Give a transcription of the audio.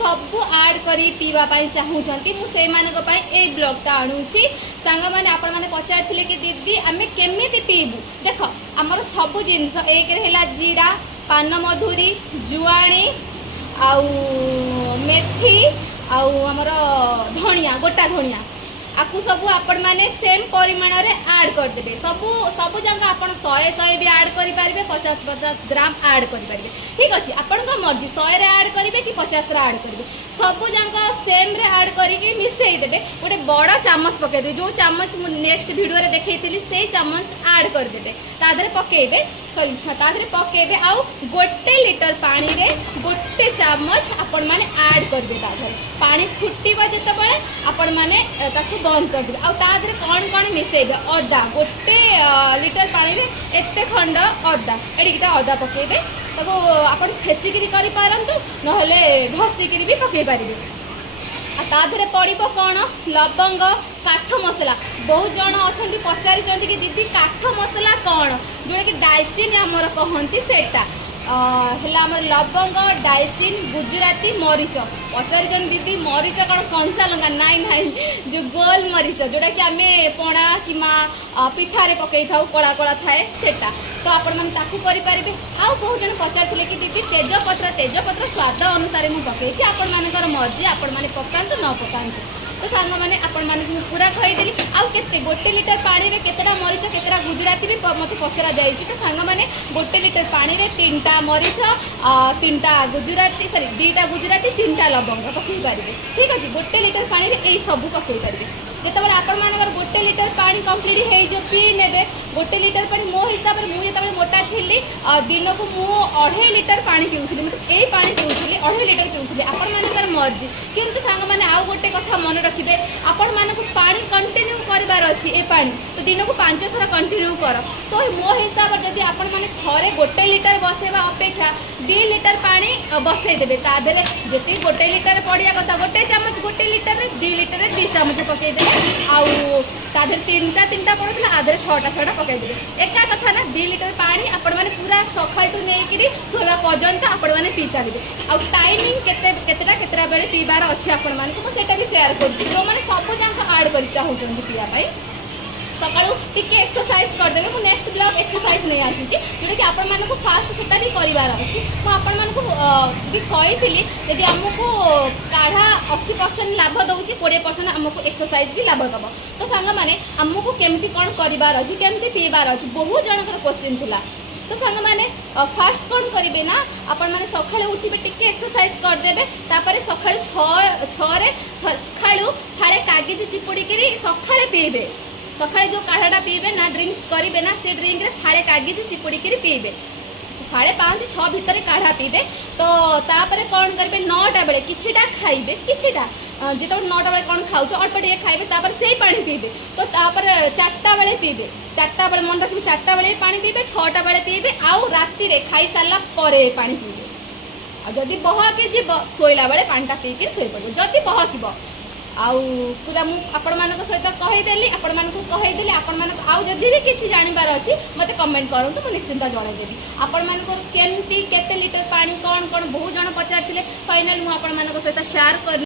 सब ऐड करी पीवा चाहूँगी मुझे ये ब्लॉगटा आणुची सांग मैंने आपण मैंने पचार कि दीदी आम केमी पीबू देख आमर सब जिनस एक जीरा पान मधुरी जुआणी आउ मेथी आमर धनिया गोटा धनिया आपको सब आपण मैंने सेम परिमाण रे ऐड करदे सब सब जगह आपण 100 भी ऐड करि पारिबे 50 ग्राम ऐड करि पारिबे ठीक अछि आपण को मर्जी 100 रे ऐड करिवे कि 50 रे ऐड करिवे सब जगह सेम रे ऐड करिके मिसई देबे गोटे बड़ा चामच पके दे जो चामच नेक्स्ट वीडियो रे देखैतिली से चामच ऐड कर देबे तादरे पकेबे सॉरी तादरे पकेबे आउ गोटे लीटर पानी रे गोटे चामच आपण माने ऐड करबे तादरे पानी फुटीबा जते बेले आपण माने ताकू बंद कर देबे आ तादरे कौन मिसेबे अदा गोटे लीटर पानी रे एते खंड अदा एडिकटा अदा पकेबे ताको आपण छेचिकिरी करि पारंतु नहले घसीकिरी भी पके पारिबे आ तादरे पड़िबो कोन लवंग काठ मसला बहुत जन अच्छा पचारि कि दीदी काठ मसला कौन जोटा कि डालचीन आमर कहती सेटा है लवंग डालचीन गुजराती मरीच पचारि दीदी मरीच कौन कंचा लंका नाई नाई जो गोल मरीच जोटा कि आम पणा कि पिठारे पकई था कला कला थाए सेटा तो आपण मैंने ताकू करें आउ बहुत जन पचार कि दीदी तेजपत्र स्वाद अनुसार मुझे पकई आपण मानकर मर्जी आपण मैंने पकातु न पकातु तो सांग मैंने आपण मानक पूरा कहीदेली आउ केते गोटे लीटर पानी रे केतेटा मरीच केतेटा गुजराती भी मत पचरा जाइए तो सांग मैंने गोटे लीटर पानी रे 3टा मरीच 3टा गुजराती सॉरी 2टा गुजराती 3टा लवंग पकई पारिबे ठीक अछि गोटे लीटर पानी रे एई सब पकई पारिबे जेतेबेले आपण मानकर गोटे लीटर पानी कंप्लीट हे जो पी नेबे गोटे लीटर पानी मो हिसाब रे मु जेतेबेले मोटा थिली दिन को मु 2.5 लीटर पानी पीउथली मतलब एई पानी पीउथली 2.5 लीटर पीउथली आपण मानकर मर्जी किंतु सांग माने आउ गोटे कथा मन रखिबे आपण मानक पानी कंटिन्यू करिवार अछि ए पानी तो दिन को 5 थर कंटिन्यू कर तो मो हिसाब रे जदी आपण माने थरे गोटे लीटर बसेबा अपेक्षा 2 लीटर पानी बसई देबे ता देले जति गोटे लीटर पड़िया कथा गोटे चामच गोटे लीटर रे 2 लीटर रे 2 चामच पकई देबे आउ तादर 3टा पड़ुला आधे 6टा पकई देबे एका कथा ना 2 लीटर पानी आपण माने पूरा सखाळटू नेकिरी सोला पर्यंत आपण माने पी चलिबे आउ टाइमिंग केतेटा बेले पीबार अछि आपण माने को सेटा भी शेयर करछि जो माने सब जांक ऐड करि चाहउछन पिया पाई सकाळू टिके एक्सरसाइज करदेबे मु नेक्स्ट ब्लॉग एक्सरसाइज नहीं आसुची जोटा कि आपण मानको फास्ट सेटा भी करिवार अछि मु आपण मानको भी कहिथिली यदि हमको काढ़ा 80% लाभ दउची 20% हमको एक्सरसाइज भी लाभ दबो तो सांग माने हमको केमती कोन करिवार अछि केमती पीबार अछि बहुत जनकर क्वेश्चन थिला तो सांग माने फास्ट कौन करेंगे ना आपण माने सकाळे उठिबे टिके एक्सरसाइज करदेबे तापरे सकाळे 6 रे सकाळू फाळे कागज चिपुड़ी करी सकाळे पीबे सकाळे जो काढ़ाटा पीबे ना ड्रिंक करेंगे ना से ड्रिंक रे फाळे कागज चिपुड़ी करी पीबे 5:30-6 भितर काढ़ा पीबे तो तापरे कौन करेंगे 9टा बेले किछिटा खाइबे किछिटा जिते 9टा बेले कौन खाऊ अल्प टे खाइबे तापर से पानी पीबे तो तापर 4टा बेले पीबे 4टा बेले मन रखिबे 4टा बेले पानी पीबे 6टा बेले पीबे आउ राति रे खाई सारला परे पानी पीबे आ जदी बहके जीव सोइला बेले पानीटा पीके सोइ पड़बो जदी बहकिबो आउ पूरा मु आपण मानक सहित कहीदेली आपण मानक कहीदेली आपण मानक आउ जदी भी किछि जानिबार अछि मते कमेंट करंतु मु निश्चिंत जणाई देबी आपण मानक केमती केते लीटर पानी कोन कोन बहुत जण पचारथिले फाइनल मु आपण मानक सहित शेयर कर